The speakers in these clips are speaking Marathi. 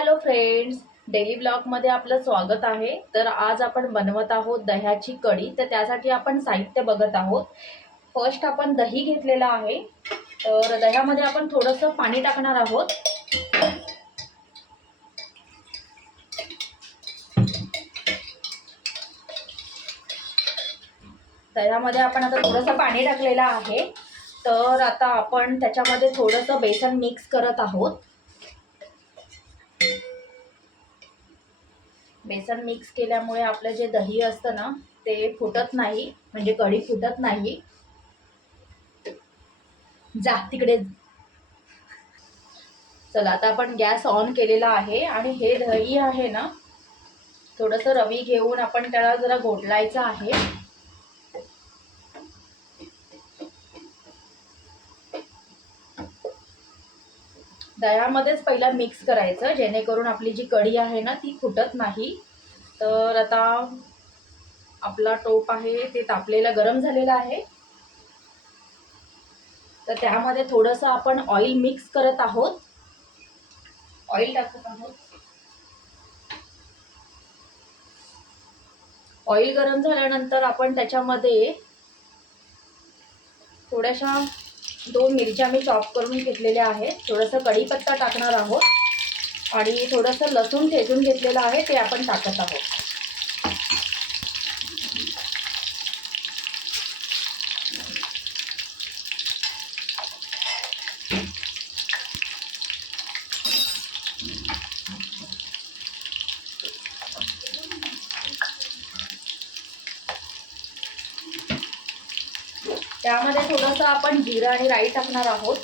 हॅलो फ्रेंड्स, डेली ब्लॉगमध्ये आपलं स्वागत आहे। तर आज आपण बनवत आहोत दह्याची कढी। तर त्यासाठी आपण साहित्य बघत आहोत। फर्स्ट आपण दही घेतलेला आहे। तर दह्यामध्ये आपण थोडंसं पाणी टाकणार आहोत। दह्यामध्ये आपण आता थोडंसं पाणी टाकलेलं आहे। तर आता आपण त्याच्यामध्ये थोडंसं बेसन मिक्स करत आहोत। बेसन मिक्स केल्यामुळे आपलं जे दही असतं ना ते फुटत नाही, म्हणजे कढी फुटत नाही। जा तिकडे। चला आता आपण गॅस ऑन केलेला आहे आणि हे दही आहे ना थोडंसं रवी घेऊन आपण त्याला जरा घोटायचं आहे। दह्यामध्येच पहिला मिक्स करायचं, जेणेकरून आपली जी कढी आहे ना ती फुटत नाही। तर आता आपला टोप आहे ते तापलेला गरम झालेला आहे। तर त्यामध्ये थोडंसं आपण ऑइल मिक्स करत आहोत। ऑइल टाकत आहोत। ऑइल गरम झाल्यानंतर आपण त्याच्यामध्ये थोड्याशा 2 मिरच्या मी चॉप करून घेतलेल्या आहेत। थोडंसं कढीपत्ता टाकणार आहोत आणि थोडंसं लसूण ठेचून घेतलेलं आहे ते आपण टाकत आहोत। त्यामध्ये थोडंसं आपण जिरं आणि राई टाकणार आहोत।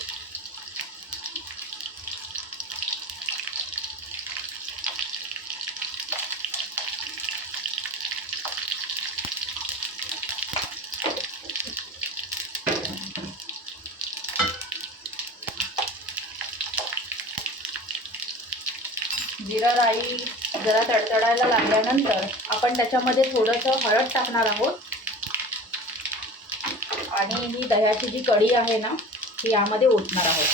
जिरा राई जरा तडतडायला लागल्यानंतर आपण त्याच्यामध्ये थोडंसं हळद टाकणार आहोत आणि ही दह्याची जी कढी आहे ना ती यामध्ये ओतणार आहोत।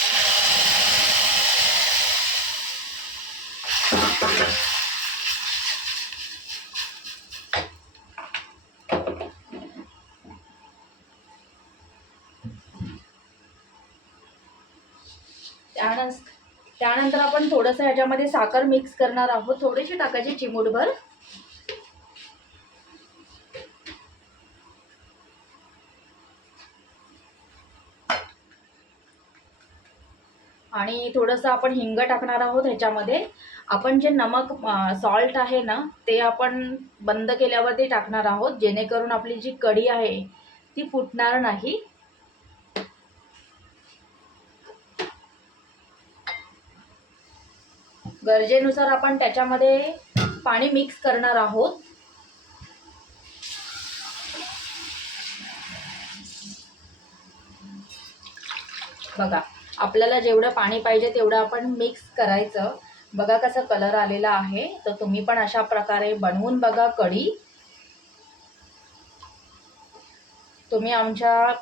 त्यानंतर आपण थोडंसं ह्याच्यामध्ये साखर मिक्स करणार आहोत, थोडीशी टाकायची, चिमूटभर। आणि थोडंसं आपण हिंग टाकणार आहोत ह्याच्यामध्ये। आपण जे नमक सॉल्ट आहे ना ते आपण बंद केल्यावरती टाकणार आहोत, जेणेकरून आपली जी कढी आहे ती फुटणार नाही। गरजेनुसार आपण त्याच्यामध्ये पाणी मिक्स करणार आहोत। बघा, आपल्याला जेवढं पाणी पाहिजे तेवढं आपण मिक्स करायचं। बघा कसं कलर आलेला आहे। तर तुम्ही पण अशा प्रकारे बनवून बघा कढी। तुम्ही आमच्या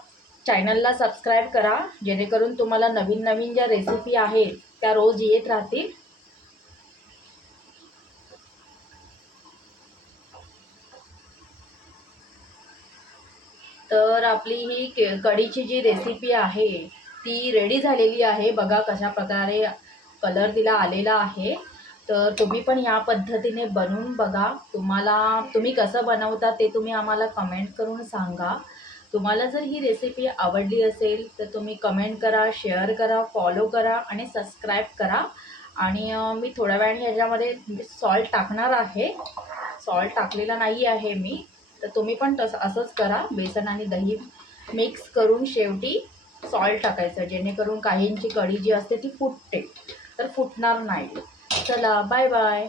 चॅनलला सबस्क्राइब करा, जेणेकरून तुम्हाला नवीन नवीन ज्या रेसिपी आहेत त्या रोज येत राहतील। तर आपली ही कढीची जी रेसिपी आहे ती रेडी झालेली आहे। बघा कशा प्रकारे कलर तिला आलेला आहे। तर तुम्ही पण या पद्धतीने बनवून बघा। तुम्ही कसं बनवता ते तुम्ही आम्हाला कमेंट करून सांगा। तुम्हाला जर ही रेसिपी आवडली असेल तर तुम्ही कमेंट करा, शेअर करा, फॉलो करा आणि सबस्क्राईब करा। आणि मी थोड्या वेळाने ह्याच्यामध्ये सॉल्ट टाकणार आहे। सॉल्ट टाकलेला नाही आहे मी। तर तुम्ही पण असंच करा, बेसन आणि दही मिक्स करून शेवटी सॉल्ट टाकायचं, जेणेकरून काहींची कढी जी असते ती फुटते, तर फुटणार नाही। चला, बाय बाय।